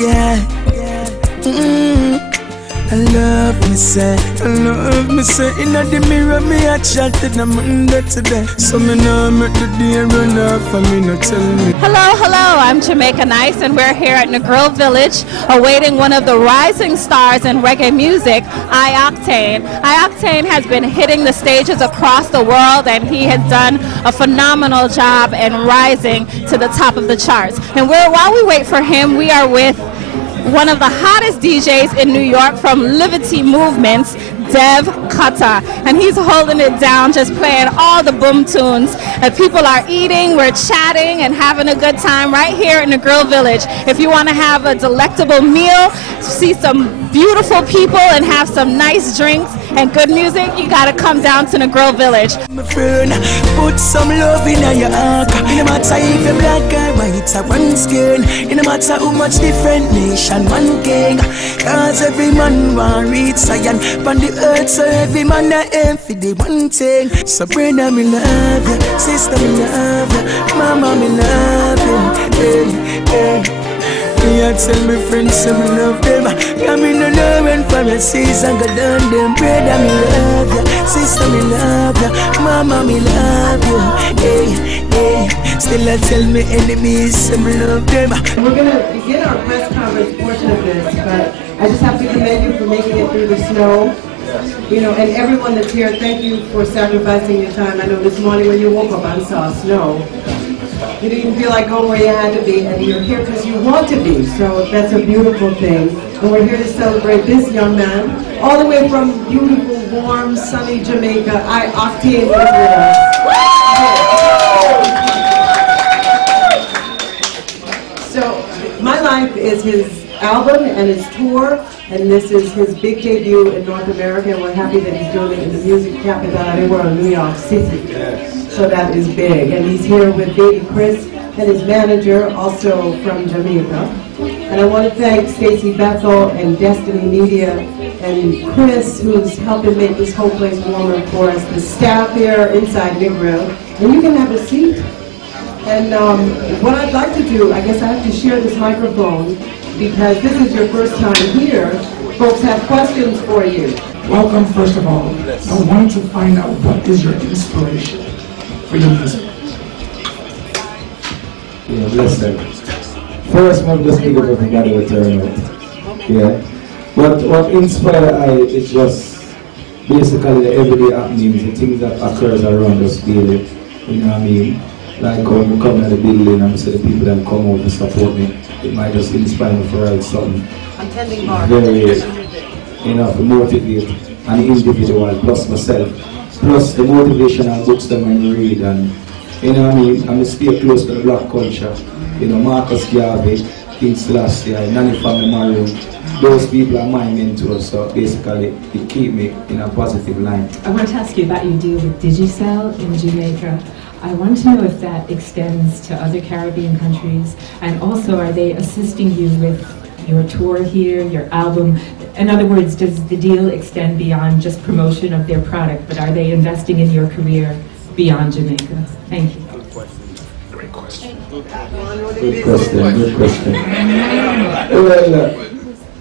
yeah. I love me say, in the mirror me I chatted I'm under today. So me know make the day run off and me no tell me. Hello, I'm Jamaica Nice and we're here at Negril Village awaiting one of the rising stars in reggae music, Octane. Octane has been hitting the stages across the world and he has done a phenomenal job in rising to the top of the charts. And while we wait for him, we are with one of the hottest DJs in New York from Liberty Movements, Dev Kutta, and he's holding it down, just playing all the boom tunes. And people are eating, we're chatting and having a good time right here in Negril Village. If you want to have a delectable meal, see some beautiful people and have some nice drinks and good music, you gotta come down to Negril Village. My friend, put some love in your heart. It no matter if you're black or white or one skin. It no matter how much different nation one king. Cause every man want reach Zion from the earth, so every man a aim for the one thing. So brother, me love you, sister, me love you, mama, me love you. Hey, hey. Me a tell my friends some love them. Come in the know when for a season go down them. Brother, me love you, sister, me love you, mama, me love you. Hey, hey. Still I tell me enemies some love them. We're gonna begin our press conference portion of this, but I just have to commend you for making it through the snow. You know, and everyone that's here, thank you for sacrificing your time. I know this morning when you woke up and saw snow, you didn't feel like going where you had to be, and you're here because you want to be, so that's a beautiful thing. And we're here to celebrate this young man, all the way from beautiful, warm, sunny Jamaica. Octane is with us. So, My Life is his album and his tour, and this is his big debut in North America, and we're happy that he's doing it in the music capital of the world, New York City. So that is big. And he's here with Baby Chris and his manager, also from Jamaica. And I want to thank Stacey Bethel and Destiny Media and Chris, who's helping make this whole place warmer for us, the staff here inside Negril. And you can have a seat. And what I'd like to do, I guess I have to share this microphone because this is your first time here. Folks have questions for you. Welcome, first of all. I wanted to find out what is your inspiration for your music. Yeah, bless them. First, I'm just thinking of everybody will turn out. Yeah. But what inspires I is just basically the everyday happenings, the things that occurs around us daily. You know what I mean? Like when we come to the building and we see the people that come out to support me, it might just inspire me for write something very, you know, to motivate an individual plus myself. Plus the motivational books that I read, and you know what I mean, I'm stay close to the black culture. You know, Marcus Garvey, King Selassie, Nanny Family Marion, those people are my mentors, so basically it keep me in a positive line. I want to ask you about your deal with Digicel in Jamaica. I want to know if that extends to other Caribbean countries, and also are they assisting you with your tour here, your album? In other words, does the deal extend beyond just promotion of their product, but are they investing in your career beyond Jamaica? Thank you. Good question. Great question. Good question. Good question. Well,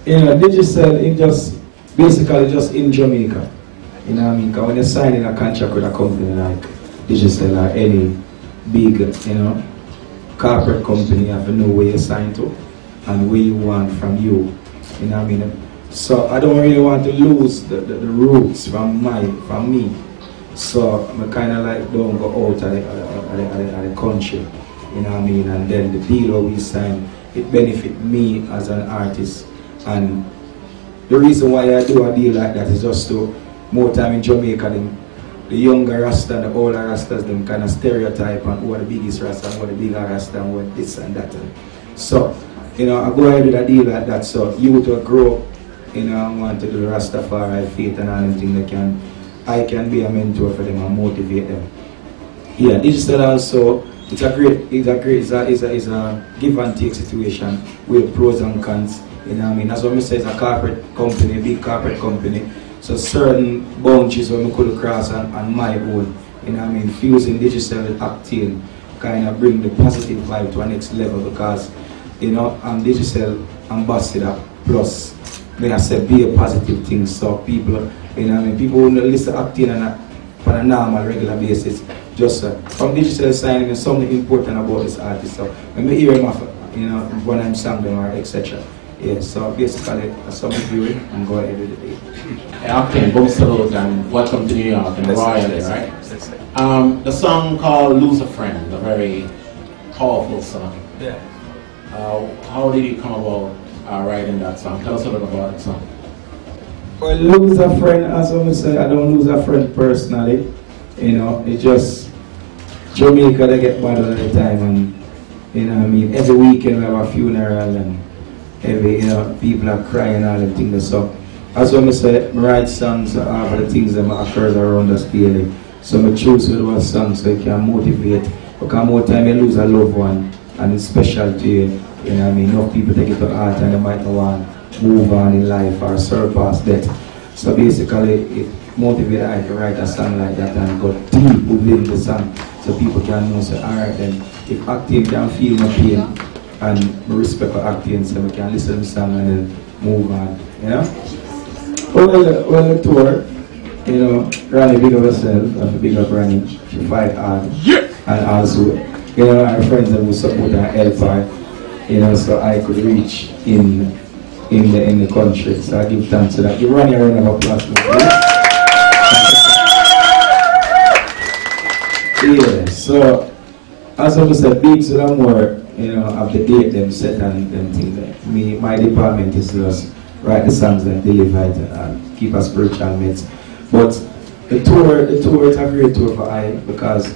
you know, Digicel, it just basically just in Jamaica. You know what I mean? Because when you're signing a contract with a company like Digicel or any big, you know, corporate company, you have to know where you sign to and where you want from you. You know what I mean? So I don't really want to lose the roots from me. So I kind of like don't go out of the country. You know what I mean? And then the deal we sign, it benefit me as an artist. And the reason why I do a deal like that is just to more time in Jamaica. The younger Rasta and the older Rastas, them kind of stereotype on who are the biggest Rasta and who are the bigger Rasta and what this and that. So, you know, I go ahead with a deal like that, so youth will grow, you know, and want to do the Rastafari faith and all them things I can be a mentor for them and motivate them. Yeah, Digicel also, it's a give and take situation with pros and cons. You know what I mean? That's what I say, it's a corporate company, a big corporate company. So certain boundaries when we could cross on my own, you know what I mean, fusing Digicel with Octane kind of bring the positive vibe to a next level, because you know, I'm digital ambassador, plus when I say be a positive thing, so people, you know, I mean, people who listen to Octane on a normal, regular basis, just from digital side, there's something important about this artist. So when we hear him off, you know, when I'm singing or etc. Yeah, so basically, that's something to do and go ahead with the day. Octane, both salute and welcome to New York and royally, right? The song called Lose a Friend, a very powerful song. Yeah. How did you come about writing that song? Tell us a little about the song. Well, lose a friend, as I say, I don't lose a friend personally. You know, it's just Jamaica, they get bad all the time, and you know what I mean, every weekend we have a funeral and every, you know, people are crying and all them things. So as I say, I write songs for the things that occur around us daily. So I choose to do a song so it can motivate. Because more time you lose a loved one and it's special to you. You know what I mean? Enough people take it to heart and they might not want to move on in life or surpass that. So basically it motivates I to write a song like that and go deep within the song so people can know, say, alright then, if Octane can feel my pain and my respect for Octane, so we can listen to the song and then move on. You know? Well, the tour, you know, Ronnie big up herself, and big up Ronnie, she fight hard. Yeah. And also, you know, our friends that will support and help her, you know, so I could reach in the country. So I give thanks to that. Give Ronnie a round of applause. Yeah, so as I said, big to them more, you know, of the date them set and them things. My department is just write the songs and deliver it and keep a spiritual mix. But the tour is a great tour for I, because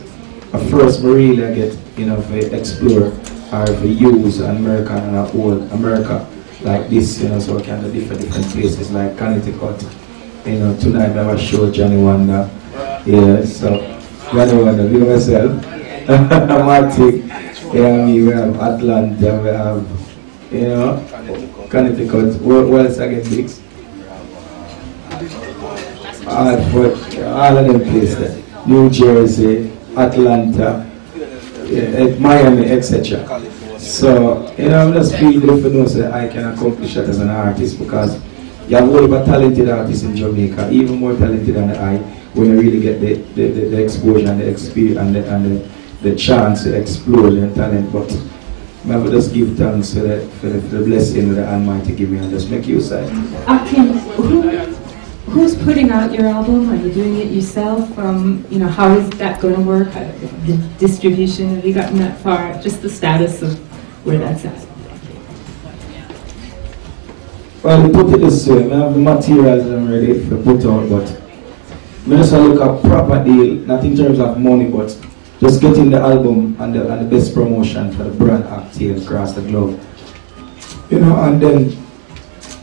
at first we really get, you know, to explore or to use America and whole America like this, you know, so we can do different places like Connecticut. You know, tonight we have a show, Johnny Wonder. Yeah, so Johnny Wonder, you know myself. Martin, yeah, we have Atlanta, we have, you know, Connecticut. What else again, Biggs? All of them places. New Jersey, Atlanta, Miami, etc. So, you know, I'm just feeling if you know that I can accomplish that as an artist, because you have a lot of talented artists in Jamaica, even more talented than I, when you really get the exposure and the experience and the chance to explore their talent. But I will just give thanks for the blessing that the Almighty give me and just make use of it. Octane, who's putting out your album? Are you doing it yourself? You know, how is that going to work? The distribution, have you gotten that far? Just the status of where that's at. Well, we put it this way, I have the materials I'm ready to put out, but I just look at proper deal, not in terms of money, but just getting the album and the best promotion for the brand Octane across the globe. You know, and then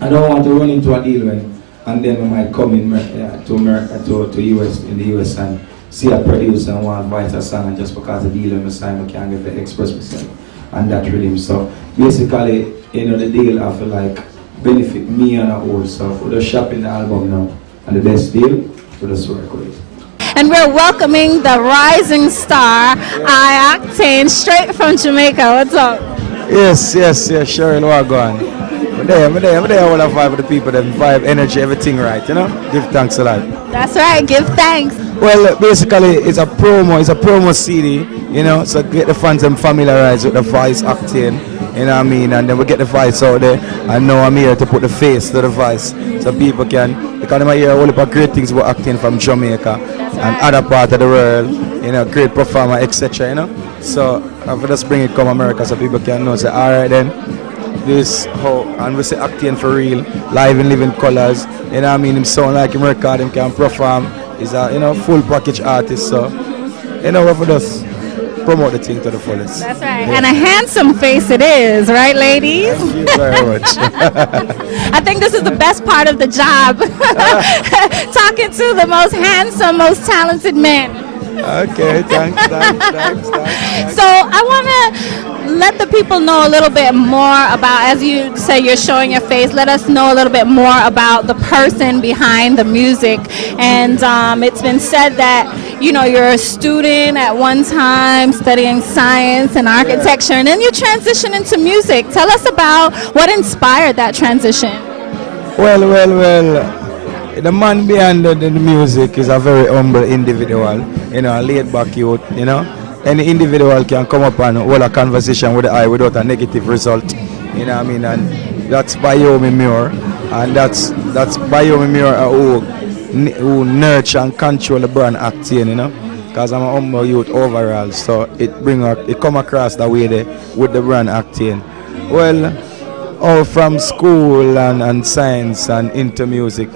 I don't want to run into a deal and then we might come in to America, to US, in the US, and see a producer and want to write a song, and just because the deal on the sign we can't get the express myself and that rhythm. So basically, you know, the deal I feel like benefit me and a whole. So we're just shopping the album now, and the best deal, we just work with it. And we're welcoming the rising star, Octane, straight from Jamaica. What's up? Yes, sure, and we're going. I'm there all the vibe with the people, the vibe, energy, everything right, you know? Give thanks a lot. That's right, give thanks. Well, basically, it's a promo CD, you know, so get the fans and familiarized with the voice Octane, you know what I mean? And then we get the voice out there, and now I'm here to put the face to the voice, so people can, because I hear all about great things about Octane from Jamaica and other part of the world, you know, great performer, etc., you know? So, I'm just bring it come America so people can know, say, alright then, this how, and we say Octane for real, live in living colors, you know what I mean? Him sound like him record, him can perform, he's a, you know, full package artist, so, you know, we just promote the thing to the fullest. That's right, yeah. And a handsome face it is, right ladies? Thank you very much. I think this is the best part of the job, talking to the most handsome, most talented men. Okay, thanks. So I want to let the people know a little bit more about, as you say you're showing your face, let us know a little bit more about the person behind the music. And it's been said that, you know, you're a student at one time studying science and architecture, and then you transition into music. Tell us about what inspired that transition. Well, the man behind the music is a very humble individual, you know, a laid-back youth, you know. Any individual can come up and hold a conversation with the eye without a negative result, you know what I mean, and that's Bayomi Muir, and that's Bayomi Muir who nurture and control the brand Octane, you know, because I'm a humble youth overall, so it come across that way there with the brand Octane. Well, all from school and science and into music,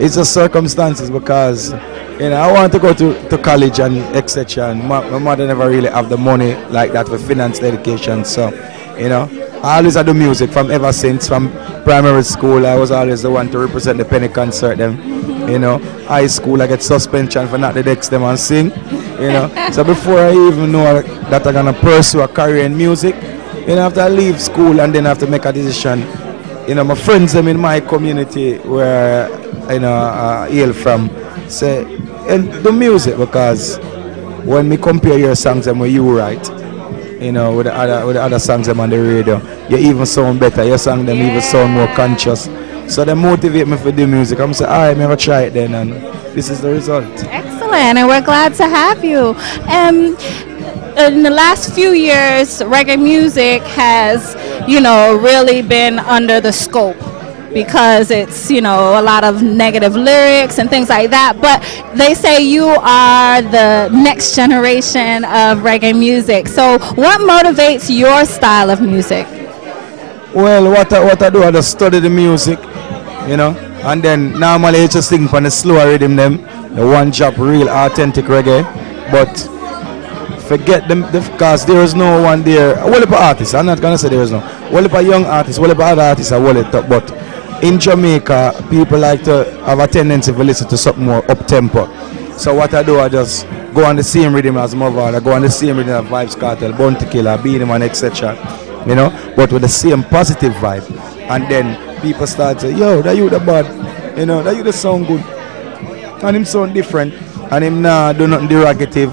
it's just circumstances because, you know, I want to go to college and etc. And my mother never really have the money like that for finance education. So, you know, I always had the music from ever since. From primary school, I was always the one to represent the penny concert them. You know, high school, I get suspension for not the decks them and sing. You know, so before I even know that I'm gonna pursue a career in music, you know, after I leave school and then I have to make a decision. You know, my friends them in my community where, you know, hail from, say, and the music, because when we compare your songs and when you write, you know, with the other songs them on the radio, you even sound better. Your song them even sound more conscious. So they motivate me for the music. I'm saying, alright, I'm gonna try it then, and this is the result. Excellent, and we're glad to have you. In the last few years, reggae music has, you know, really been under the scope, because it's, you know, a lot of negative lyrics and things like that. But they say you are the next generation of reggae music. So what motivates your style of music? Well, what I do, I just study the music, you know, and then normally I just sing on the slower rhythm them, the one drop real authentic reggae, but forget them because there is no one there. Well, if artists, I'm not gonna say there is no. Well, if a young artist, well, if other artists are well it up, but in Jamaica, people like to have a tendency to listen to something more up-tempo. So what I do, I just go on the same rhythm as Mother, I go on the same rhythm as Vibes Cartel, Bounty Killer, Beanie Man, etc. You know, but with the same positive vibe. And then people start to say, yo, that you the bad, you know, that you the sound good. And him sound different, and him nah do nothing derogative.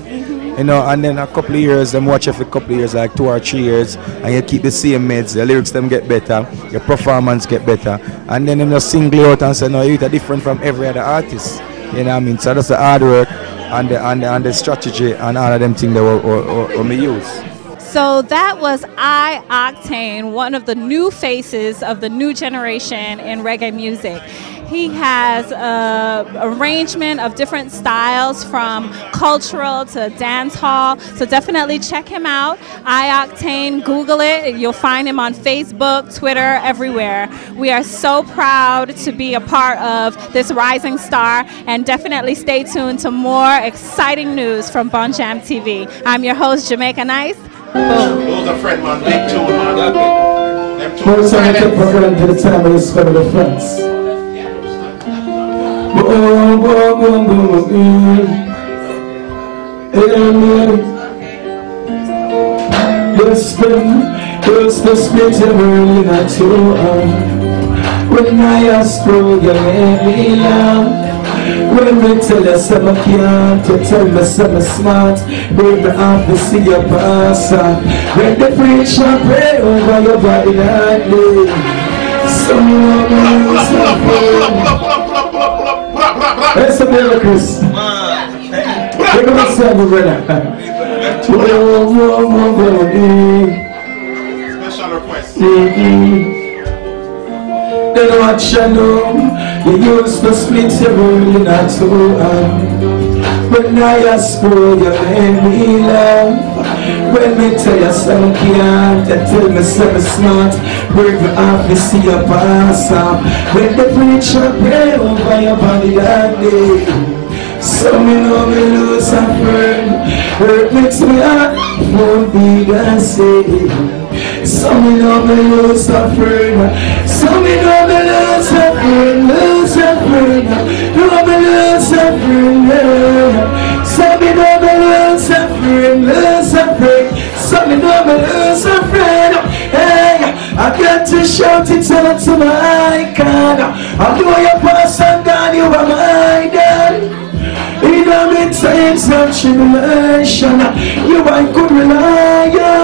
You know, and then a couple of years, them watch it for a couple of years, like 2 or 3 years, and you keep the same meds, the lyrics them get better, your performance get better, and then them just single out and say, no, you're different from every other artist. You know what I mean? So that's the hard work and the strategy and all of them things that we use. So that was Octane, one of the new faces of the new generation in reggae music. He has an arrangement of different styles from cultural to dance hall. So definitely check him out. Octane, Google it. You'll find him on Facebook, Twitter, everywhere. We are so proud to be a part of this rising star, and definitely stay tuned to more exciting news from Bon Jam TV. I'm your host, Jamaica Nice. Boom. Those are friend, man. Big tune, man. Them tunes Most of the people are going to the time of the spell of the friends. Boom, boom, boom, boom, boom. Just the split of early not too when I ask for you, let me love. When me tell you some I can't, you tell me some I'm smart. Bring me off to see your pass. When the preacher pray over your body that day, so you want me to say, let's have a Chris. We're going to say, brother. Special request. Then what you know, you used to split your world in a two. When I ask for you, let me love. When me tell you some can't, you tell me some smart. Bring me off to see your pass. When the preacher pray over your body that day, so me know me lose a friend. Hurt makes me heart won't be the same. So me know me lose a friend. So me know me lose a friend, lose a friend. Know me lose a friend. So me know me lose a friend, lose a friend. So me me know me lose a friend. Hey, I got to shout it out to my God. I know your person, God, you are my dad. In the times of tribulation, you I could rely on.